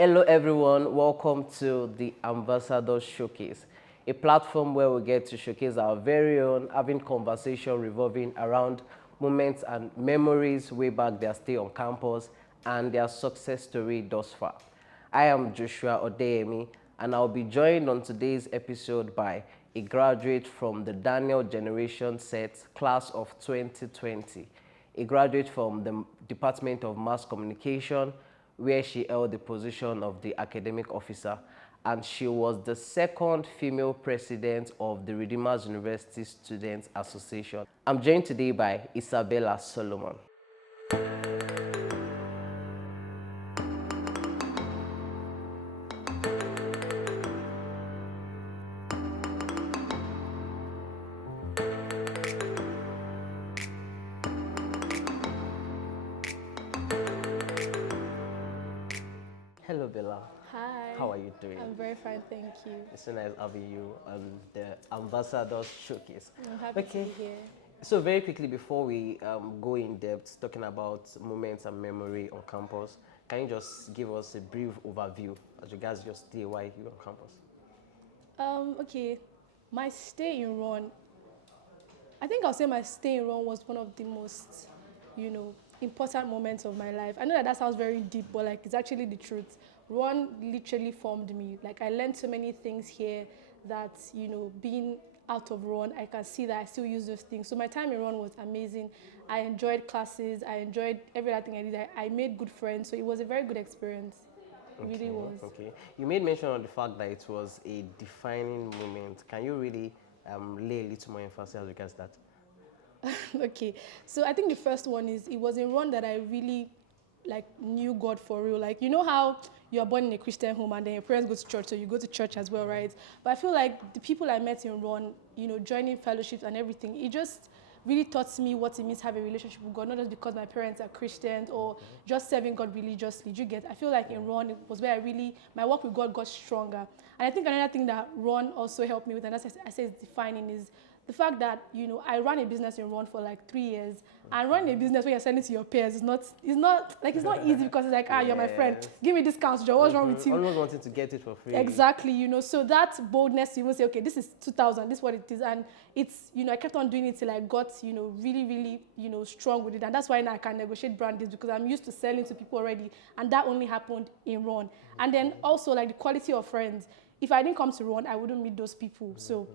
Hello, everyone. Welcome to the Ambassador Showcase, a platform where we get to showcase our very own, having conversation revolving around moments and memories way back their stay on campus and their success story thus far. I am Joshua Odeyemi, and I'll be joined on today's episode by a graduate from the Daniel Generation Set class of 2020, a graduate from the Department of Mass Communication, where she held the position of the academic officer, and she was the second female president of the Redeemers University Students Association. I'm joined today by Isabella Solomon. Hello, Bella. Hi. How are you doing? I'm very fine, thank you. It's so nice having you on the Ambassador Showcase. I'm happy to be here. So very quickly before we go in depth talking about moments and memory on campus, can you just give us a brief overview as regards your stay while you on campus? Okay, my stay in Ron, I think I'll say my stay in Ron was one of the most, important moments of my life. I know that sounds very deep, but like it's actually the truth. Ron literally formed me. Like I learned so many things here that, being out of Ron, I can see that I still use those things. So my time in Ron was amazing. I enjoyed classes. I enjoyed everything I did. I made good friends. So it was a very good experience. It really was. Okay. You made mention of the fact that it was a defining moment. Can you really lay a little more emphasis as regards that? Okay, so I think the first one is it was in Ron that I really knew God for real. Like you know how you are born in a Christian home and then your parents go to church, so you go to church as well, right? But I feel like the people I met in Ron, joining fellowships and everything, it just really taught me what it means to have a relationship with God, not just because my parents are Christians or just serving God religiously. Do you get? I feel like in Ron it was where my work with God got stronger. And I think another thing that Ron also helped me with, and that's I say is defining, is the fact that, I ran a business in Ron for like 3 years, and running a business where you're selling to your peers is not easy because it's like, you're my friend, give me discounts, Joe, what's wrong with you? Almost wanting to get it for free. Exactly, so that boldness to even say, okay, this is 2,000, this is what it is, and it's, I kept on doing it till I got, really, really, strong with it, and that's why now I can negotiate brand deals because I'm used to selling to people already, and that only happened in Ron. And then also like the quality of friends. If I didn't come to Ron, I wouldn't meet those people. So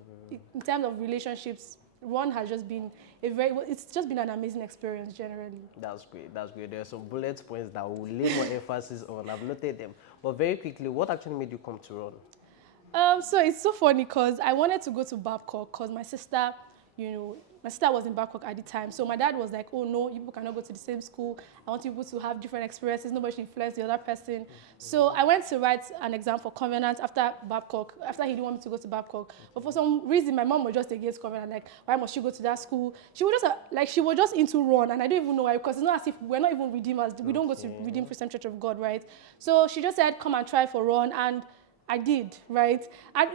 in terms of relationships, Ron has just been it's just been an amazing experience generally. That's great. There are some bullet points that will lay more emphasis on. I've noted them. But very quickly, what actually made you come to Ron? So it's so funny because I wanted to go to Babcock because my sister was in Babcock at the time. So my dad was like, oh no, you people cannot go to the same school. I want people to have different experiences. Nobody should influence the other person. So I went to write an exam for Covenant after Babcock, after he didn't want me to go to Babcock. But for some reason, my mom was just against Covenant. Like, why must she go to that school? She was just into Ron, and I don't even know why, because it's not as if we're not even Redeemers. We don't go to Redeemed Christian Church of God, right? So she just said, come and try for Ron, and I did, right? And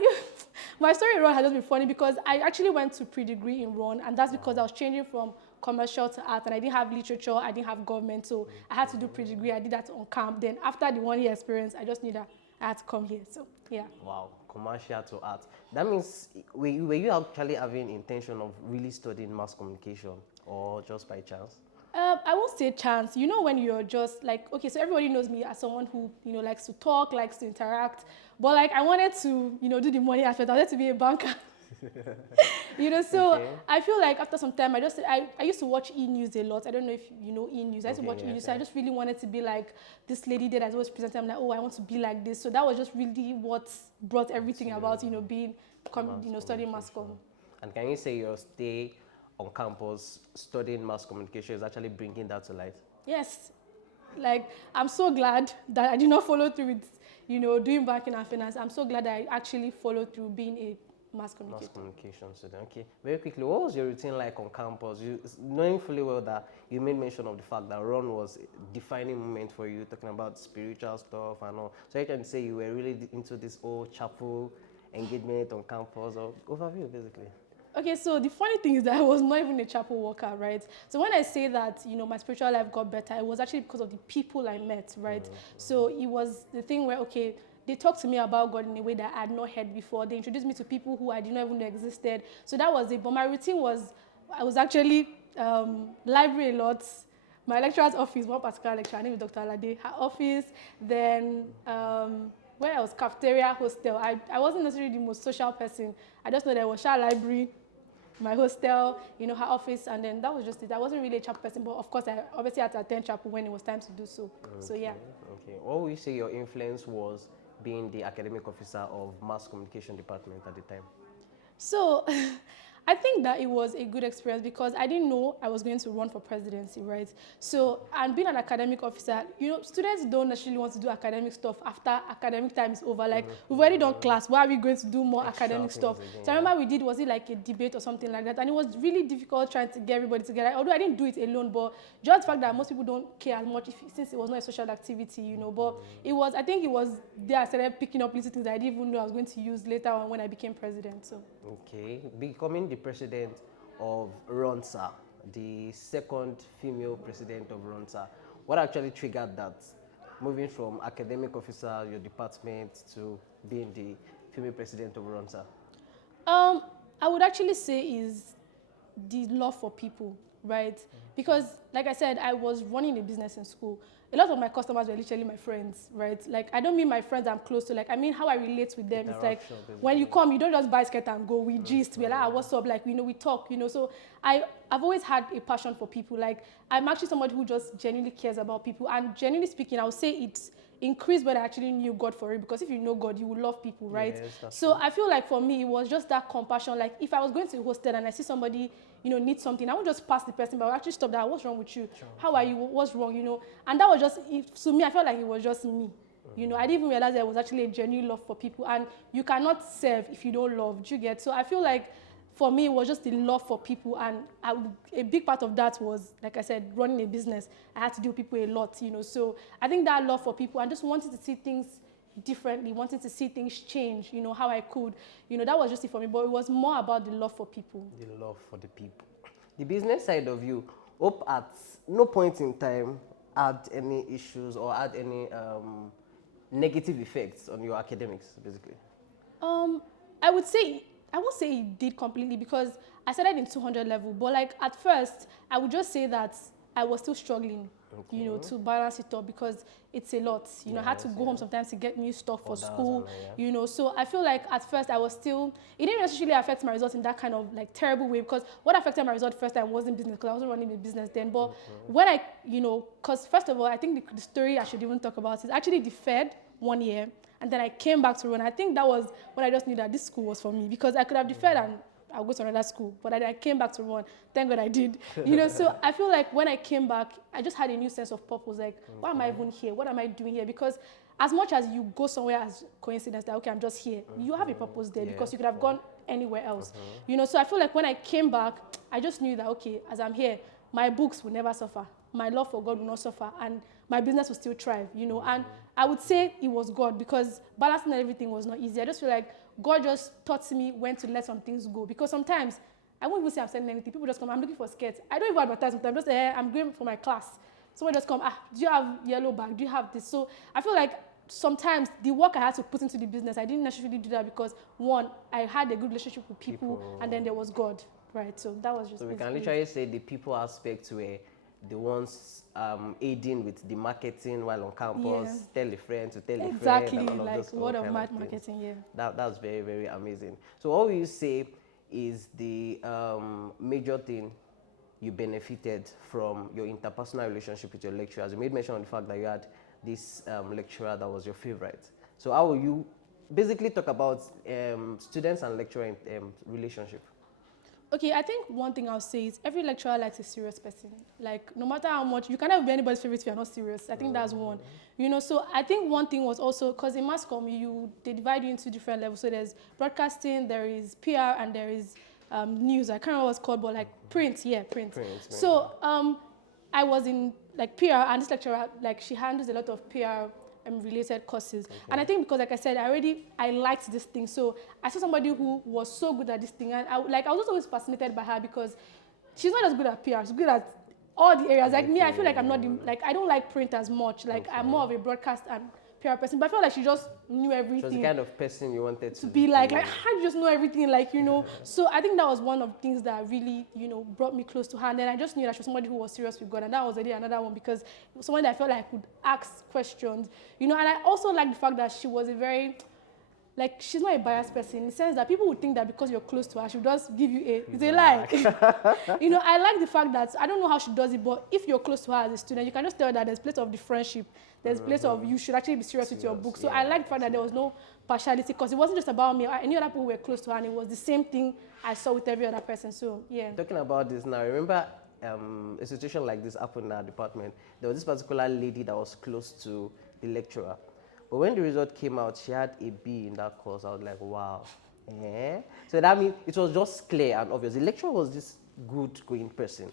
my story in Ron has just been funny because I actually went to pre-degree in Ron, and that's because I was changing from commercial to art, and I didn't have literature, I didn't have government, so I had to do pre-degree. I did that on camp. Then after the 1 year experience, I just knew that I had to come here. So yeah. Wow, commercial to art. That means were you actually having intention of really studying mass communication, or just by chance? I won't say chance. When you're just like, okay, so everybody knows me as someone who, likes to talk, likes to interact. But like, I wanted to, do the money aspect. I wanted to be a banker. So okay. I feel like after some time, I used to watch E-News a lot. I don't know if you know E-News. I used to watch E-News. So I just really wanted to be like this lady that I always presented. I'm like, oh, I want to be like this. So that was just really what brought everything about, being, studying mass comm. And can you say your stay on campus studying mass communication is actually bringing that to light? Yes. Like, I'm so glad that I did not follow through with, doing banking and finance. I'm so glad that I actually followed through being a mass communicator. Mass communication student. Okay. Very quickly, what was your routine like on campus? Knowing fully well that you made mention of the fact that Ron was a defining moment for you, talking about spiritual stuff and all. So you can say you were really into this whole chapel engagement on campus, or overview basically. Okay, so the funny thing is that I was not even a chapel worker, right? So when I say that, my spiritual life got better, it was actually because of the people I met, right? So it was the thing where, okay, they talked to me about God in a way that I had not heard before. They introduced me to people who I didn't even know existed. So that was it. But my routine was, I was actually library a lot. My lecturer's office, one particular lecturer, her name is Dr. Alade, her office, then where else? Cafeteria, hostel. I wasn't necessarily the most social person. I just know there was our library, my hostel, her office, and then that was just it. I wasn't really a chapel person, but of course I obviously had to attend chapel when it was time to do so. So yeah. Okay. What would you say your influence was being the academic officer of mass communication department at the time? So I think that it was a good experience because I didn't know I was going to run for presidency, right? So, and being an academic officer, students don't necessarily want to do academic stuff after academic time is over. Like, we've already done class, why are we going to do more Extra academic things stuff? again, So I remember we did, was it like a debate or something like that? And it was really difficult trying to get everybody together. Although I didn't do it alone, but just the fact that most people don't care as much since it was not a social activity, But it was, I think it was there I started picking up little things that I didn't even know I was going to use later on when I became president. So. Okay, becoming the president of RONSA, the second female president of RONSA, what actually triggered that? Moving from academic officer, your department, to being the female president of RONSA? Um, I would actually say is the love for people, right? Because, like I said, I was running a business in school. A lot of my customers were literally my friends, right? Like, I don't mean my friends I'm close to. Like, I mean how I relate with them. It's like, when you come, you don't just buy skirt and go. We gist. We're like, what's up? Like, we talk, So I've always had a passion for people. Like, I'm actually somebody who just genuinely cares about people. And genuinely speaking, I would say it's increased when I actually knew God for it, because if you know God, you will love people, right? Yes, So I feel like for me, it was just that compassion. Like, if I was going to a hostel and I see somebody, need something, I won't just pass the person, but I'll actually stop that. What's wrong with you? How are you? What's wrong? And that was just, to me, I felt like it was just me. I didn't even realize there was actually a genuine love for people, and you cannot serve if you don't love. Do you get? So I feel like for me, it was just the love for people, and a big part of that was, like I said, running a business. I had to deal with people a lot, So I think that love for people and just wanting to see things differently, wanting to see things change, how I could, that was just it for me. But it was more about the love for people. The love for the people. The business side of you, hope at no point in time had any issues or had any negative effects on your academics, basically. I would say, I won't say it did completely, because I started in 200 level, but like at first, I would just say that I was still struggling, to balance it up, because it's a lot. I had to go home sometimes to get new stuff for school, So I feel like at first I was still, it didn't necessarily affect my results in that kind of like terrible way, because what affected my result first time wasn't business, because I wasn't running a business then. But when I, because first of all, I think the story I should even talk about is actually deferred 1 year. And then I came back to run. I think that was when I just knew that this school was for me, because I could have deferred and I'll go to another school. But I came back to run. Thank God I did. So I feel like when I came back, I just had a new sense of purpose. Like, why am I even here? What am I doing here? Because as much as you go somewhere as coincidence, that, okay, I'm just here, you have a purpose there, because you could have gone anywhere else. So I feel like when I came back, I just knew that, okay, as I'm here, my books will never suffer. My love for God will not suffer. And my business will still thrive, And I would say it was God, because balancing everything was not easy. I just feel like God just taught me when to let some things go. Because sometimes, I won't even say I'm selling anything. People just come, I'm looking for skirts. I don't even advertise sometimes. Just say, I'm going for my class. Someone just come, do you have yellow bag? Do you have this? So I feel like sometimes the work I had to put into the business, I didn't necessarily do that because, one, I had a good relationship with people. And then there was God, right? So that was just. So we can literally say the people aspect were the ones aiding with the marketing while on campus, tell a friend to tell a friend. Exactly, And all of like those word of kind mouth things. marketing, That's very, very amazing. So what will you say is the major thing you benefited from your interpersonal relationship with your lecturers? You made mention of the fact that you had this lecturer that was your favorite. So how will you basically talk about students and lecturer relationship? Okay, I think one thing I'll say is every lecturer likes a serious person. Like, no matter how much, you cannot be anybody's favorite if you're not serious. I think that's one. So I think one thing was also, because in mass comm, they divide you into different levels. So there's broadcasting, there is PR, and there is news. I can't remember what it's called, but like print, print. So I was in like PR, and this lecturer, like she handles a lot of PR related courses. And I think because, like I said, I liked this thing. So I saw somebody who was so good at this thing. And I was just always fascinated by her because she's not as good at PR. She's good at all the areas. Like me, I feel like I'm not, I don't like print as much. Like I'm more of a broadcast and PR person. But I feel like she just knew everything. She was the kind of person you wanted to be like how do you just know everything, So I think that was one of the things that really, brought me close to her. And then I just knew that she was somebody who was serious with God, and that was already another one because it was someone that I felt like I could ask questions, and I also like the fact that she was a very, she's not a biased person in the sense that people would think that because you're close to her, she would just give you it's a lie. I like the fact that, I don't know how she does it, but if you're close to her as a student, you can just tell that there's a place of the friendship, there's a place of you should actually be serious with your book. So I like the fact that there was no partiality because it wasn't just about me. Any other people were close to her, and it was the same thing I saw with every other person. So, yeah. Talking about this now, remember a situation like this happened in our department. There was this particular lady that was close to the lecturer. But when the result came out, she had a B in that course. I was like, wow. So that means it was just clear and obvious. The lecturer was this good-going person,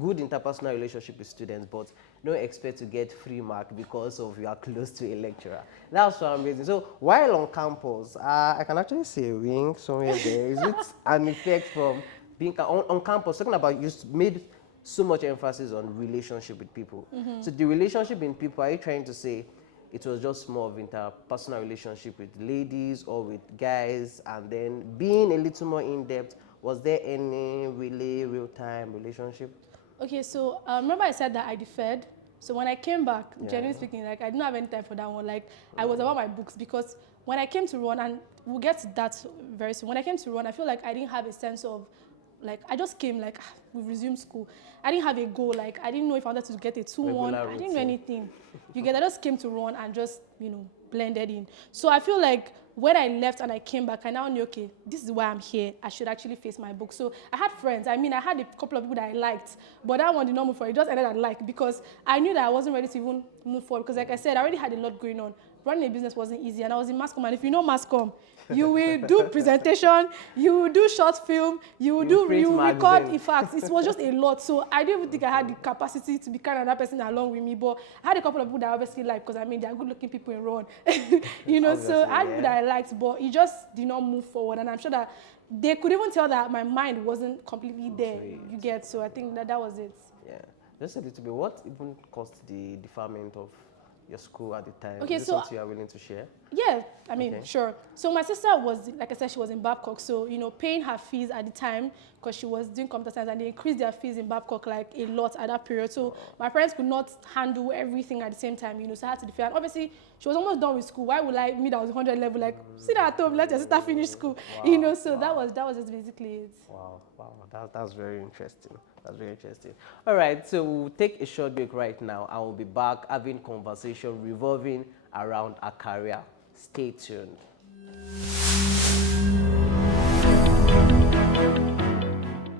good interpersonal relationship with students, but don't expect to get free mark because of you are close to a lecturer. That's so amazing. So while on campus, I can actually see a wing somewhere there. Is it an effect from being on campus? Talking about you made so much emphasis on relationship with people. So the relationship in people, are you trying to say it was just more of interpersonal relationship with ladies or with guys, and then being a little more in-depth, was there any really real-time relationship? Okay, so remember I said that I deferred. So when I came back, generally speaking, I didn't have any time for that one. I was about my books because when I came to run, and we'll get to that very soon, when I came to run, I feel like I didn't have a sense of, I just came, we resumed school. I didn't have a goal, I didn't know if I wanted to get a 2-1. I didn't know anything. I just came to run and just, blended in. So I feel like when I left and I came back, I now knew, okay, this is why I'm here. I should actually face my book. So I had friends. I had a couple of people that I liked, but that one did not move forward. It just ended at because I knew that I wasn't ready to even move forward because, like I said, I already had a lot going on. Running a business wasn't easy, and I was in mass comm. And if you know mass comm, you will do presentation, you will do short film, you will record. In fact, it was just a lot. So I didn't even think I had the capacity to be kind of that person along with me. But I had a couple of people that I obviously liked because they are good-looking people in run. So I had people that I liked, but it just did not move forward. And I'm sure that they could even tell that my mind wasn't completely there. You get? So I think that was it. Yeah, just a little bit. What even caused the deferment of your school at the time? Okay, is this so something you are willing to share? Yeah, sure. So my sister was, like I said, she was in Babcock. So, paying her fees at the time because she was doing computer science, and they increased their fees in Babcock a lot at that period. So my parents could not handle everything at the same time, so I had to defer. And obviously, she was almost done with school. Why would me that was 100 level, sit at home, let your sister finish school, So that was just basically it. Wow, that's very interesting. That's very interesting. All right, so we'll take a short break right now. I will be back having conversation revolving around our career. Stay tuned.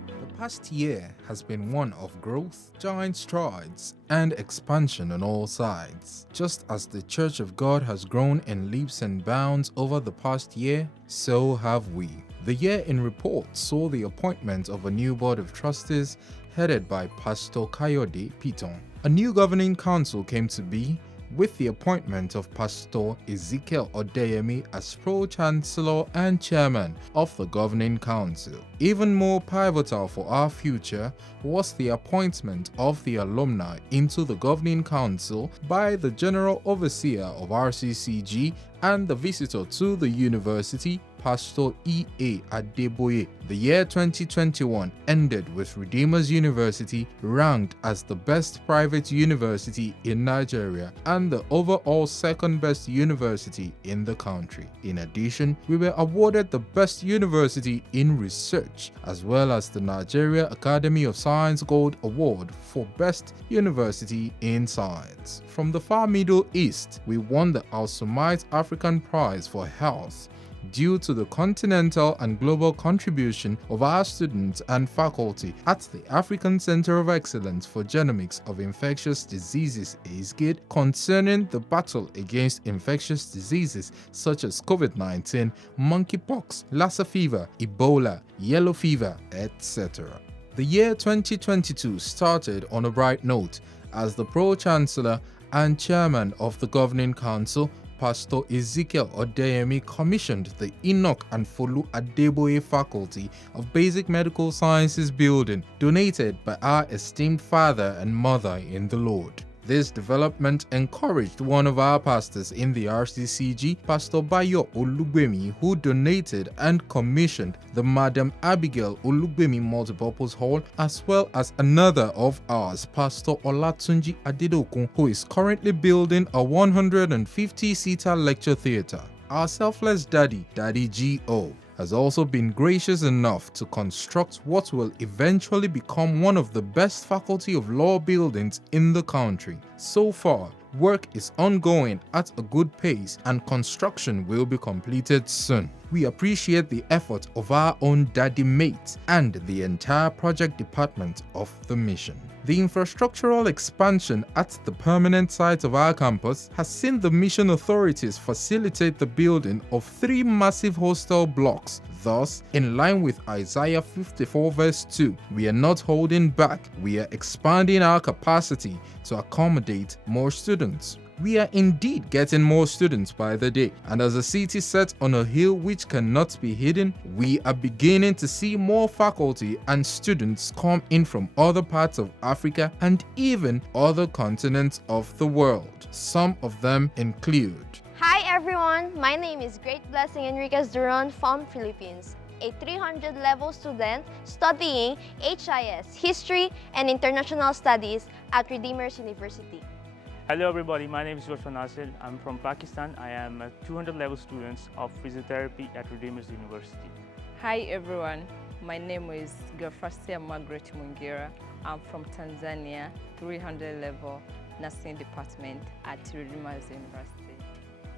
The past year has been one of growth, giant strides, and expansion on all sides. Just as the Church of God has grown in leaps and bounds over the past year, so have we. The year in report saw the appointment of a new board of trustees headed by Pastor Kayode Piton. A new governing council came to be with the appointment of Pastor Ezekiel Odeyemi as Pro-Chancellor and Chairman of the Governing Council. Even more pivotal for our future was the appointment of the alumni into the Governing Council by the General Overseer of RCCG and the visitor to the university, Pastor E.A. Adeboye. The year 2021 ended with Redeemers University ranked as the best private university in Nigeria and the overall second best university in the country. In addition, we were awarded the best university in research as well as the Nigeria Academy of Science Gold Award for best university in science. From the far Middle East, we won the Al-Sumait African Prize for Health due to the continental and global contribution of our students and faculty at the African Center of Excellence for Genomics of Infectious Diseases (ASGID) concerning the battle against infectious diseases such as COVID-19, monkeypox, Lassa fever, Ebola, yellow fever, etc. The year 2022 started on a bright note as the Pro-Chancellor and chairman of the governing council, Pastor Ezekiel Odeyemi, commissioned the Enoch and Folu Adeboye Faculty of Basic Medical Sciences building, donated by our esteemed father and mother in the Lord. This development encouraged one of our pastors in the RCCG, Pastor Bayo Olugbemi, who donated and commissioned the Madam Abigail Olugbemi Multipurpose Hall, as well as another of ours, Pastor Olatunji Adedokun, who is currently building a 150-seater lecture theatre. Our selfless daddy, Daddy G.O., has also been gracious enough to construct what will eventually become one of the best faculty of law buildings in the country. So far, work is ongoing at a good pace and construction will be completed soon. We appreciate the effort of our own daddy mates and the entire project department of the mission. The infrastructural expansion at the permanent site of our campus has seen the mission authorities facilitate the building of 3 massive hostel blocks. Thus, in line with Isaiah 54 verse 2, we are not holding back, we are expanding our capacity to accommodate more students. We are indeed getting more students by the day, and as a city set on a hill which cannot be hidden, we are beginning to see more faculty and students come in from other parts of Africa and even other continents of the world. Some of them include: Hi everyone, my name is Great Blessing Enriquez Duran from Philippines, a 300 level student studying HIS, History and International Studies at Redeemers University. Hello everybody, my name is Joshua Nasir. I'm from Pakistan. I am a 200 level student of physiotherapy at Redeemers University. Hi everyone, my name is Gafrasia Margaret Mungira. I'm from Tanzania, 300 level nursing department at Redeemers University.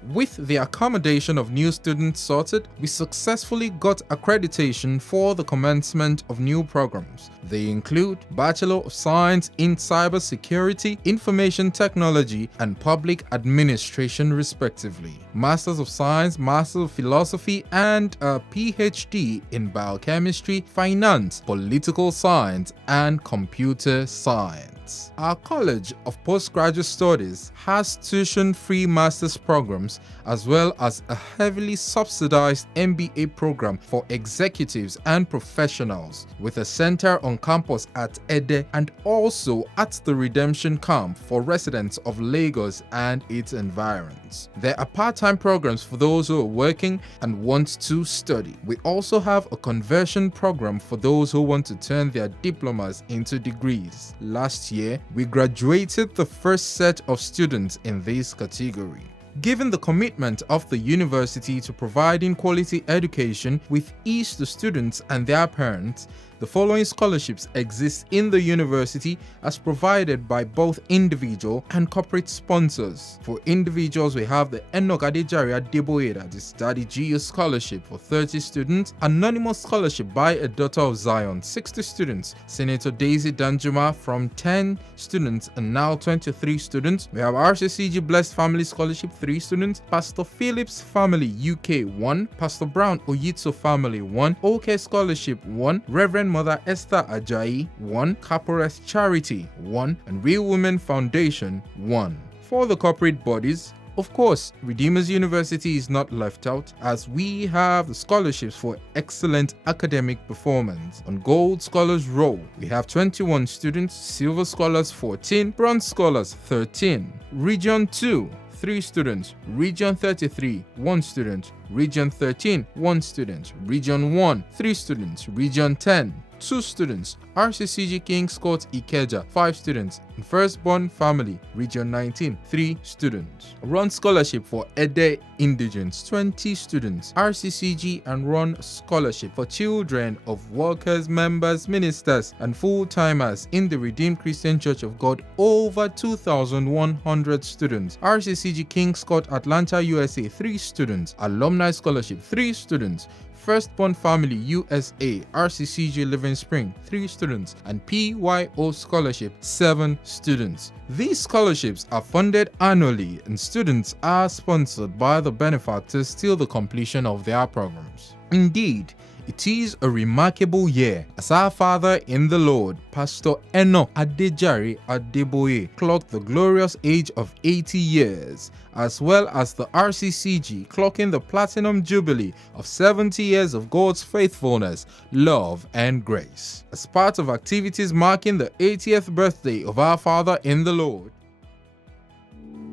With the accommodation of new students sorted, we successfully got accreditation for the commencement of new programs. They include Bachelor of Science in Cybersecurity, Information Technology, and Public Administration respectively, Masters of Science, Masters of Philosophy, and a PhD in Biochemistry, Finance, Political Science, and Computer Science. Our College of Postgraduate Studies has tuition-free master's programs as well as a heavily subsidized MBA program for executives and professionals, with a center on campus at Ede and also at the Redemption Camp for residents of Lagos and its environs. There are part-time programs for those who are working and want to study. We also have a conversion program for those who want to turn their diplomas into degrees. Last year, we graduated the first set of students in this category. Given the commitment of the university to providing quality education with ease to students and their parents, the following scholarships exist in the university as provided by both individual and corporate sponsors. For individuals, we have the Enoch Adejare Adeboye, that is Daddy G scholarship for 30 students, Anonymous scholarship by a Daughter of Zion, 60 students, Senator Daisy Danjuma from 10 students and now 23 students. We have RCCG Blessed Family Scholarship, 3 students, Pastor Phillips Family UK 1, Pastor Brown Oyitso Family 1, OK Scholarship 1, Reverend Mother Esther Ajayi 1, Caporeth Charity 1, and Real Women Foundation 1. For the corporate bodies, of course, Redeemers University is not left out, as we have the scholarships for excellent academic performance. On Gold Scholars Roll, we have 21 students, Silver Scholars 14, Bronze Scholars 13, Region 2, 3 students, Region 33, 1 student, Region 13, 1 student, Region 1, 3 students, Region 10, 2 students, RCCG King's Court Ikeja, 5 students, and Firstborn Family, Region 19, 3 students. Run Scholarship for Ede Indigents, 20 students, RCCG and Run Scholarship for Children of Workers, Members, Ministers, and Full-Timers in the Redeemed Christian Church of God, over 2,100 students, RCCG King's Court Atlanta, USA, 3 students, Alumni Scholarship, 3 students, Firstborn Family USA, RCCG Living Spring, 3 students, and PYO Scholarship, 7 students. These scholarships are funded annually and students are sponsored by the benefactors till the completion of their programs. Indeed, It is a remarkable year as our father in the Lord, Pastor Enoch Adejare Adeboye, clocked the glorious age of 80 years, as well as the RCCG clocking the Platinum Jubilee of 70 years of God's faithfulness, love, and grace. As part of activities marking the 80th birthday of our father in the Lord,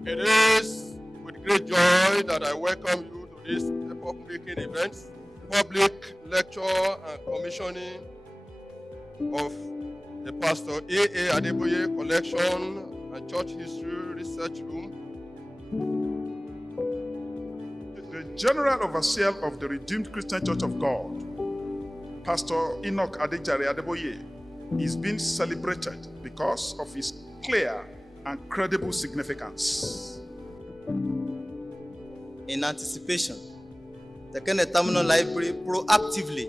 it is with great joy that I welcome you to this epoch-making event, public lecture and commissioning of the Pastor A.A. Adeboye Collection and Church History Research Room. The General Overseer of the Redeemed Christian Church of God, Pastor Enoch Adejare Adeboye, is being celebrated because of his clear and credible significance. In anticipation, the Kenneth Terminal Library proactively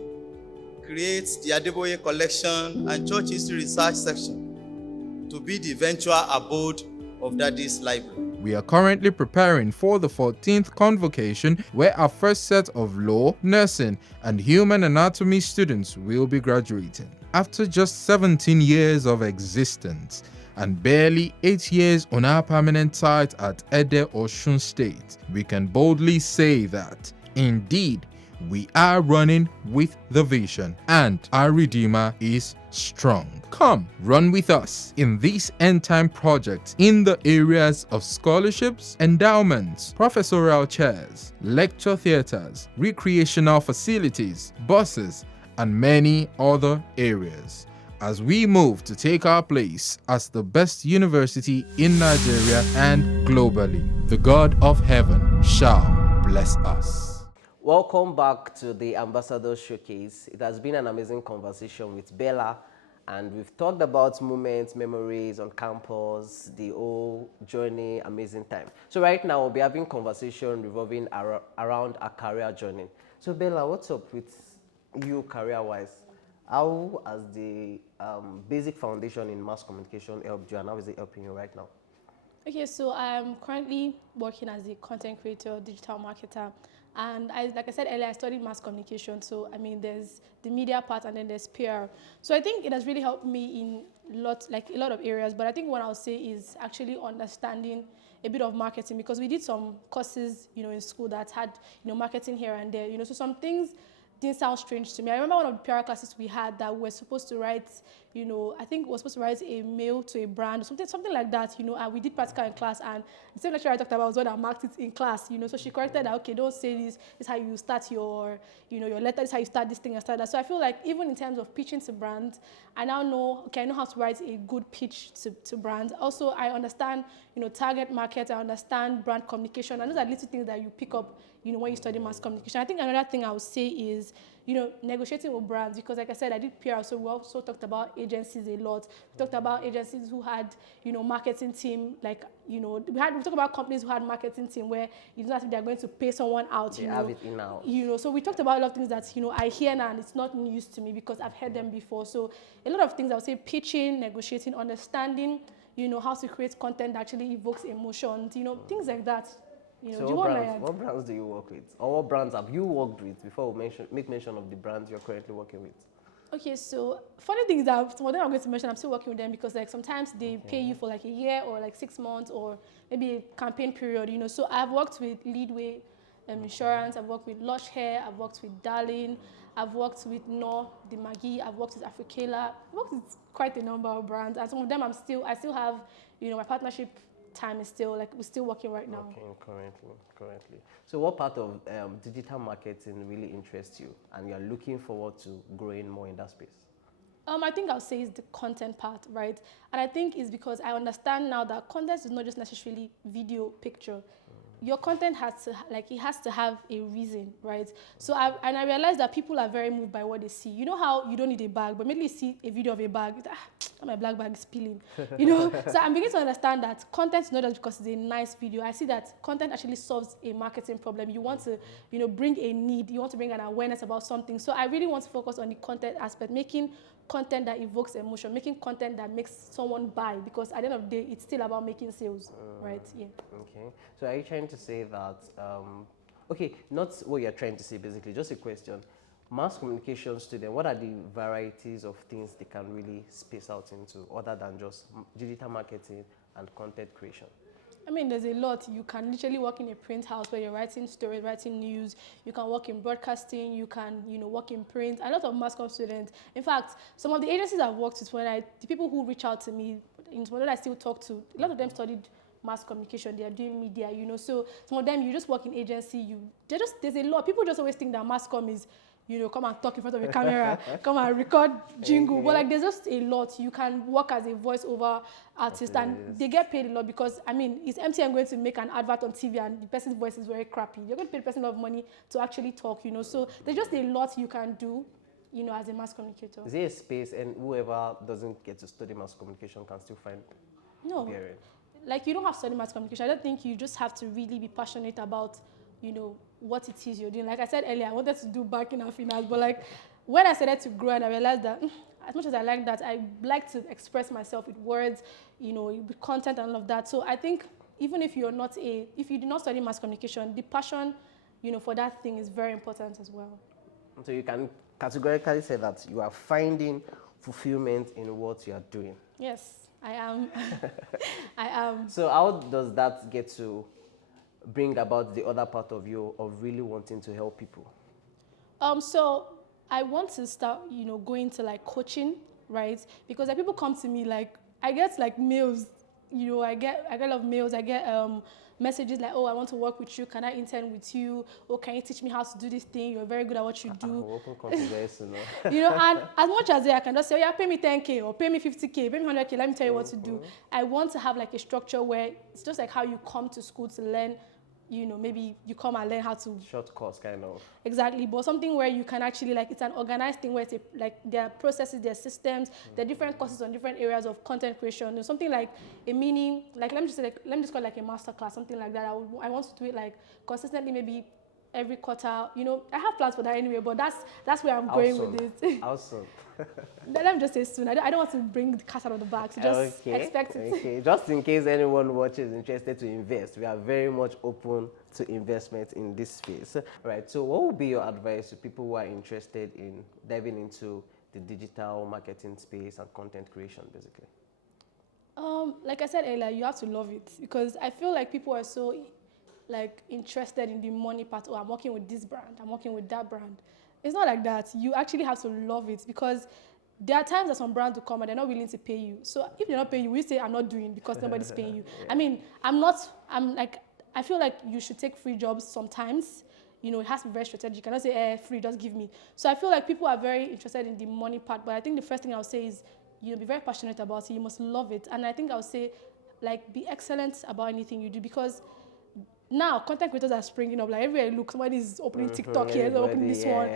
creates the Adeboye Collection and Church History Research section to be the eventual abode of Daddy's library. we are currently preparing for the 14th convocation where our first set of law, nursing, and human anatomy students will be graduating. After just 17 years of existence and barely 8 years on our permanent site at Ede, Osun State, we can boldly say that, indeed, we are running with the vision and our Redeemer is strong. Come, run with us in this end-time project in the areas of scholarships, endowments, professorial chairs, lecture theaters, recreational facilities, buses, and many other areas, as we move to take our place as the best university in Nigeria and globally. The God of heaven shall bless us. Welcome back to the Ambassador Showcase. It has been an amazing conversation with Bella, and we've talked about moments, memories on campus, the whole journey, amazing time. So right now we'll be having conversation revolving around our career journey. So Bella, what's up with you career-wise? How has the basic foundation in mass communication helped you, and how is it helping you right now? Okay, so I'm currently working as a content creator, digital marketer. And like I said earlier, I studied mass communication. So, I mean, there's the media part and then there's PR. So I think it has really helped me in a lot of areas. But I think what I'll say is actually understanding a bit of marketing, because we did some courses, in school that had, marketing here and there, so some things didn't sound strange to me. I remember one of the PR classes we had that we're supposed to write, I think we're supposed to write a mail to a brand or something like that, and we did practical in class, and the same lecturer I talked about was one that marked it in class, so she corrected that, okay, don't say this is how you start your, your letter, this is how you start this thing and start that. So I feel like even in terms of pitching to brands, I now know, okay, I know how to write a good pitch to brands. Also, I understand, target market, I understand brand communication, and those are little things that you pick up, when you study mass communication. I think another thing I would say is, negotiating with brands, because like I said, I did PR, so we also talked about agencies a lot. We talked about agencies who had, marketing team, like, we talked about companies who had marketing team where it's not as if they're going to pay someone out, They have it in-house. So we talked about a lot of things that, I hear now and it's not news to me because I've heard them before. So a lot of things I would say, pitching, negotiating, understanding, how to create content that actually evokes emotions, things like that. So what brands do you work with? Or what brands have you worked with before we make mention of the brands you're currently working with? Okay, so funny thing is that some of them I'm going to mention, I'm still working with them because like sometimes they pay you for like a year or like 6 months or maybe a campaign period, So I've worked with Leadway Insurance, I've worked with Lush Hair, I've worked with Darling, I've worked with No, the Maggie, I've worked with Africala, I've worked with quite a number of brands, and some of them I still have, my partnership time is still, like, we're still working right now. Okay, currently. So what part of digital marketing really interests you and you're looking forward to growing more in that space? I think I'll say is the content part, right? And I think it's because I understand now that content is not just necessarily video, picture. Your content has to have a reason, right? So I realize that people are very moved by what they see. You know how you don't need a bag, but maybe you see a video of a bag, my black bag is spilling, So I'm beginning to understand that content is not just because it's a nice video. I see that content actually solves a marketing problem. You want to, bring a need, you want to bring an awareness about something. So I really want to focus on the content aspect, making content that evokes emotion, making content that makes someone buy, because at the end of the day, it's still about making sales, right? Yeah. Okay. So are you trying to say that, okay, not what you're trying to say basically, just a question. mass communication student, what are the varieties of things they can really space out into other than just digital marketing and content creation? I mean, there's a lot. You can literally work in a print house where you're writing stories, writing news. You can work in broadcasting. You can, work in print. A lot of mass comm students. In fact, some of the agencies I've worked with, the people who reach out to me, in some that I still talk to, a lot of them studied mass communication. They are doing media, So some of them, you just work in agency. There's a lot. People just always think that mass comm is, come and talk in front of a camera, come and record jingle. Okay. But like, there's just a lot. You can work as a voiceover artist, and they get paid a lot because, I mean, is MTN going to make an advert on TV and the person's voice is very crappy? You're going to pay the person a lot of money to actually talk, So there's just a lot you can do, as a mass communicator. Is there a space and whoever doesn't get to study mass communication can still find No. bearing? Like, you don't have to study mass communication. I don't think you just have to really be passionate about, what it is you're doing. Like I said earlier, I wanted to do banking and finance, but like when I started to grow and I realized that as much as I like that, I like to express myself with words, with content and all of that. So I think even if you do not study mass communication, the passion, for that thing is very important as well. So you can categorically say that you are finding fulfillment in what you are doing. Yes, I am. I am. So how does that get to bring about the other part of you of really wanting to help people? So I want to start, going to like coaching, right? Because like people come to me, like I get like mails, I get a lot of mails. I get messages like, oh, I want to work with you. Can I intern with you? Or can you teach me how to do this thing? You're very good at what you do. Open confidence, And as much as I can just say, oh, yeah, pay me 10K or pay me 50K, pay me 100K, let me tell you what to do. I want to have like a structure where it's just like how you come to school to learn, maybe you come and learn how to... Short course, kind of. Exactly, but something where you can actually, like, it's an organized thing where it's there are processes, there are systems, there are different courses on different areas of content creation. There's something like a mini, like, let me just call it like a master class, something like that. I want to do it like consistently, maybe every quarter. I have plans for that anyway, but that's where I'm going with it. Awesome. Let me just say soon. I don't want to bring the cat out of the bag, so just expect it. Okay. Just in case anyone watches interested to invest, we are very much open to investment in this space. Right. So what would be your advice to people who are interested in diving into the digital marketing space and content creation, basically? Like I said earlier, you have to love it, because I feel like people are so interested in the money part. Oh, I'm working with this brand, I'm working with that brand. It's not like that. You actually have to love it, because there are times that some brands will come and they're not willing to pay you. So if they're not paying you, we say I'm not doing because nobody's paying you. Yeah. I mean, I feel like you should take free jobs sometimes. It has to be very strategic. You cannot say, free, just give me. So I feel like people are very interested in the money part, but I think the first thing I'll say is, be very passionate about it. You must love it. And I think I'll say, be excellent about anything you do, because now content creators are springing up. Like everywhere you look, somebody's opening TikTok here, they're opening this one.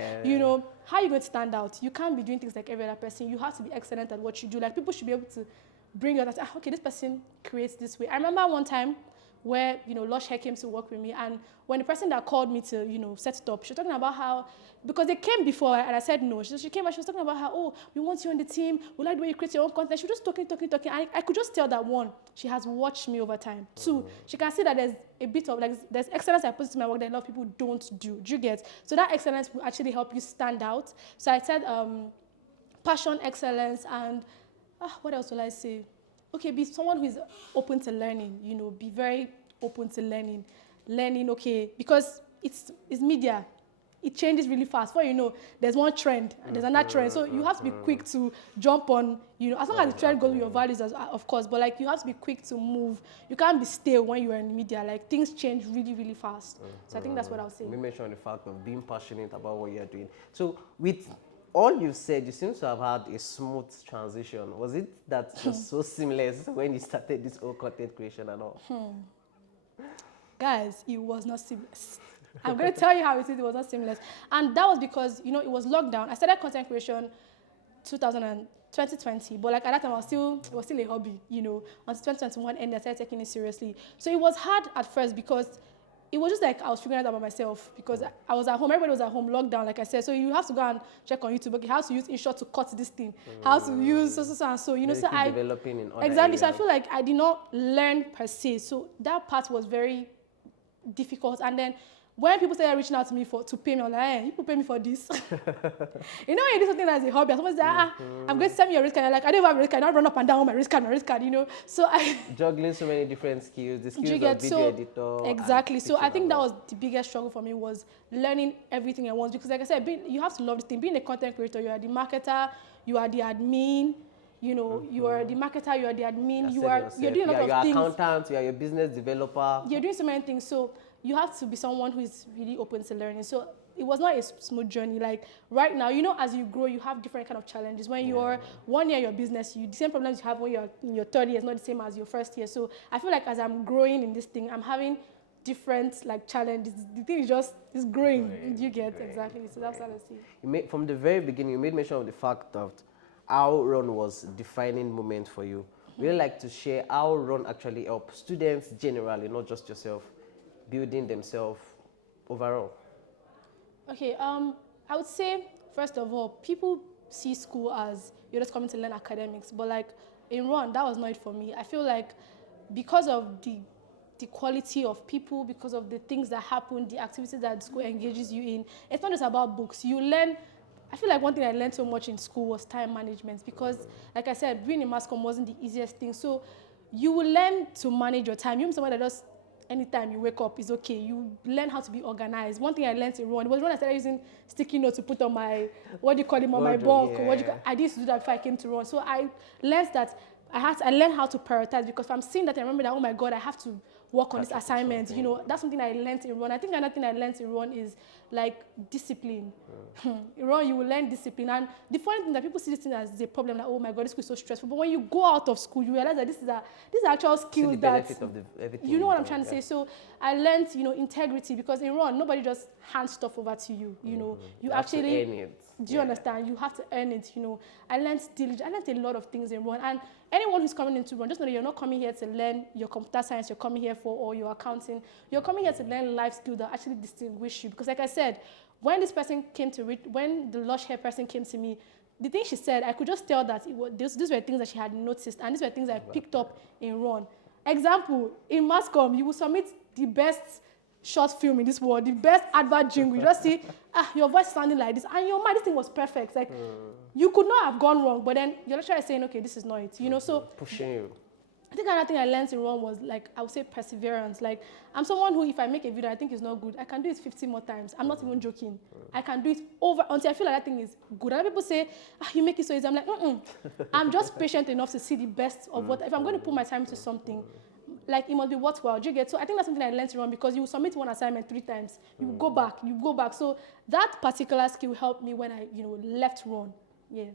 How are you going to stand out? You can't be doing things like every other person. You have to be excellent at what you do. Like people should be able to bring out that, okay, this person creates this way. I remember one time where, Lush Hair came to work with me, and when the person that called me to, set it up, she was talking about how, because they came before and I said no. She came and she was talking about how, oh, we want you on the team, we like the way you create your own content. She was just talking. I could just tell that, one, she has watched me over time. Two, she can see that there's a bit of, there's excellence I put into my work that a lot of people don't do. Do you get? So that excellence will actually help you stand out. So I said passion, excellence, and what else will I say? Okay, be someone who is open to learning, be very open to learning, okay, because it's media. It changes really fast. Before you know, there's one trend, and there's another trend. So you have to be quick to jump on, as long as the trend goes with your values, of course, but you have to be quick to move. You can't be stale when you're in media. Things change really, really fast. So I think that's what I would say. We mentioned the fact of being passionate about what you're doing. So with all you said, you seem to have had a smooth transition. Was it that was so seamless when you started this whole content creation and all? Guys, it was not seamless. I'm going to tell you how it was not seamless. And that was because, it was lockdown. I started content creation 2020, but at that time, it was still a hobby, until 2021 ended, I started taking it seriously. So it was hard at first because it was just I was figuring it out by myself, because I was at home, everybody was at home, lockdown, like I said. So you have to go and check on YouTube, okay, how to use InShot to cut this thing, how to use so, and so, so I... developing in other exactly, areas. So I feel like I did not learn per se. So that part was very difficult. And then when people started reaching out to me to pay me, I'm like, hey, you pay me for this. You know, when you do something as a hobby, someone says, I'm going to send me your risk card. You're like, I don't have a risk card. I don't run up and down on my risk card, you know. So I Juggling so many different skills, the skills you of get video so editor. exactly. So I think that was was the biggest struggle for me, was learning everything at once. Because like I said, you have to love this thing. Being a content creator, you are the marketer, you are the admin, you know, you are the marketer, you are the admin, you're doing a lot of things. You're accountant, you are your business developer. You're doing so many things. So you have to be someone who is really open to learning. So it was not a smooth journey. Like right now, you know, as you grow, you have different kind of challenges. When you're 1 year in your business, the same problems you have when you're in your third year is not the same as your first year. So I feel like as I'm growing in this thing, I'm having different like challenges. The thing is just is growing. You get exactly. So that's what I see. You made, from the very beginning, you made mention of the fact that how run was a defining moment for you. Would you like to share how run actually helps students generally, not just yourself, building themselves overall? Okay, I would say, first of all, people see school as you're just coming to learn academics, but like in run, that was not it for me. I feel like because of the quality of people, because of the things that happen, the activities that school engages you in, it's not just about books. You learn, I feel like one thing I learned so much in school was time management, because like I said, being in mass comm wasn't the easiest thing. So you will learn to manage your time. You're someone that just anytime you wake up is okay. You learn how to be organized. One thing I learned in run was when I started using sticky notes to put on my, what do you call them, on my bulk. Yeah. I used to do that before I came to run. So I learned that I learned how to prioritize, because if I'm seeing that, I remember that, oh my God, I have to work on this assignment. You know, that's something I learned in run. I think another thing I learned in run is like discipline. In run, you will learn discipline. And the funny thing that people see this thing as a problem, like, oh my God, this school is so stressful. But when you go out of school, you realize that these are actual skills the that, benefit of everything you know what I'm do, trying to say. So I learned, you know, integrity, because in run, nobody just hands stuff over to you. You know, you have to actually earn it. do you understand? You have to earn it, you know. I learned diligence. I learned a lot of things in run. And anyone who's coming into run, just know that you're not coming here to learn your computer science, you're coming here for, or your accounting. You're coming here to learn life skills that actually distinguish you. Because like I said, when this person came to read, when the lush hair person came to me, the thing she said, I could just tell that these were things that she had noticed, and these were things I picked up in run. Example, in mass comm, you will submit the best short film in this world, the best advert jingle. You just see, your voice sounding like this, and your mind, this thing was perfect. Like, you could not have gone wrong, but then your lecturer is saying, okay, this is not it. You know, so pushing you. I think another thing I learned in run was, like, I would say perseverance. Like, I'm someone who, if I make a video I think it's not good, I can do it 50 more times. I'm not even joking. I can do it over until I feel like that thing is good. And people say, you make it so easy. I'm like, I'm just patient enough to see the best of what, if I'm going to put my time into something, like, it must be worthwhile. Do you get? So I think that's something I learned to run, because you submit one assignment 3 times, you go back. So that particular skill helped me when I, you know, left run. Yeah.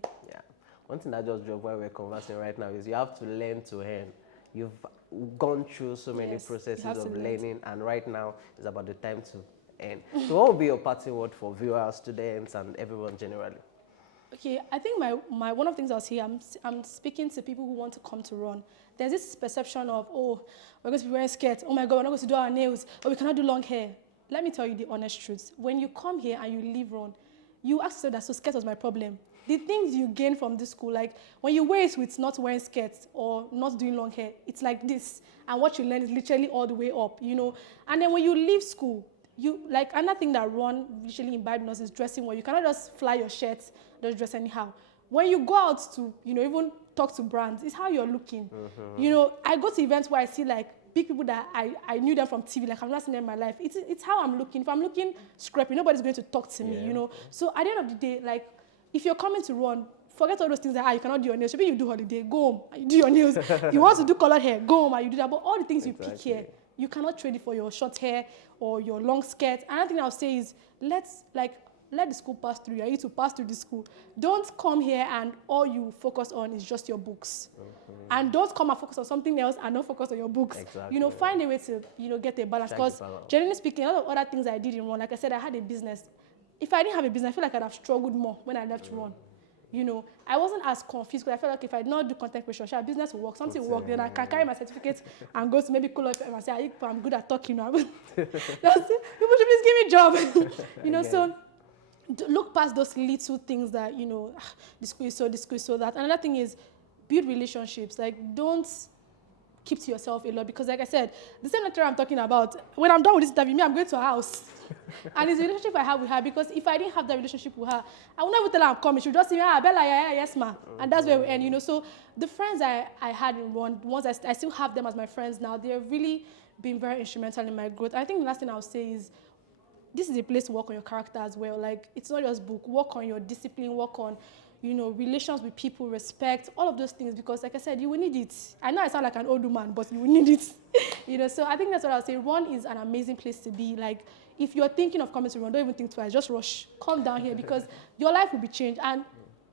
One thing that just dropped while we're conversing right now is you have to learn to earn. You've gone through so many processes of learning, and right now is about the time to earn. So what would be your parting word for viewers, students, and everyone generally? Okay, I think my one of the things I'll say, I'm speaking to people who want to come to run. There's this perception of, oh, we're going to be wearing skirts. Oh my God, we're not going to do our nails. Or we cannot do long hair. Let me tell you the honest truth. When you come here and you leave run, you ask yourself that, so skirt was my problem. The things you gain from this school, like when you wear it with not wearing skirts or not doing long hair, it's like this. And what you learn is literally all the way up, you know. And then when you leave school, you, like, another thing that run usually imbibed in us is dressing well. You cannot just fly your shirts, just dress anyhow. When you go out to, you know, even talk to brands, it's how you're looking. You know, I go to events where I see, like, big people that I knew them from TV, like, I've not seen them in my life. It's how I'm looking. If I'm looking scrappy, nobody's going to talk to me, you know. So at the end of the day, like, if you're coming to run, forget all those things that, you cannot do your nails. Maybe you do holiday, go home, you do your nails. You want to do colored hair, go home, and you do that. But all the things you pick here, you cannot trade it for your short hair or your long skirt. Another thing I'll say is, let the school pass through you. I need to pass through the school. Don't come here and all you focus on is just your books. And don't come and focus on something else and not focus on your books. You know, find a way to, you know, get a balance. Because generally speaking, a lot of other things I did in run, like I said, I had a business. If I didn't have a business, I feel like I'd have struggled more when I left run. You know, I wasn't as confused, because I felt like if I did not do content creation, sure, business will work, something will work, then I can carry my certificate and go to maybe Cool FM and say, I'm good at talking now. People should please give me a job. You know, so look past those little things that, you know, this school is so that. Another thing is build relationships. Like, don't keep to yourself a lot, because like I said, the same lecturer I'm talking about, when I'm done with this interview, I'm going to a house. And it's the relationship I have with her, because if I didn't have that relationship with her, I would never tell her I'm coming. She would just say, ah, Bella, yeah, yes, ma. And that's where we end, you know. So the friends I had in one, ones I still have them as my friends now, they've really been very instrumental in my growth. I think the last thing I'll say is, this is a place to work on your character as well. Like, it's not just book. Work on your discipline, work on, you know, relations with people, respect, all of those things, because like I said, you will need it. I know I sound like an old woman, but you will need it. You know, so I think that's what I'll say. Run is an amazing place to be. Like, if you're thinking of coming to Run, don't even think twice, just rush. Come down here, because your life will be changed. And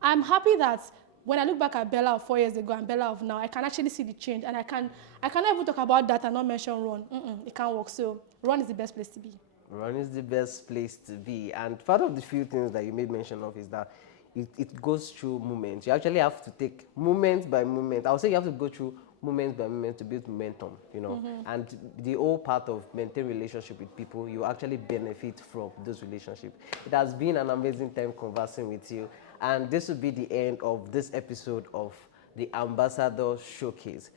I'm happy that when I look back at Bella of 4 years ago and Bella of now, I can actually see the change. And I cannot even talk about that and not mention Run. It can't work. So Run is the best place to be. Run is the best place to be. And part of the few things that you made mention of is that it goes through moments. You actually have to take moment by moment. I would say you have to go through moment by moment to build momentum, you know. And the whole part of maintain relationship with people, you actually benefit from those relationships. It has been an amazing time conversing with you. And this will be the end of this episode of the Ambassador Showcase.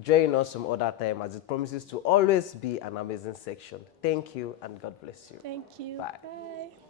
Join us some other time, as it promises to always be an amazing section. Thank you and God bless you. Thank you. Bye. Bye.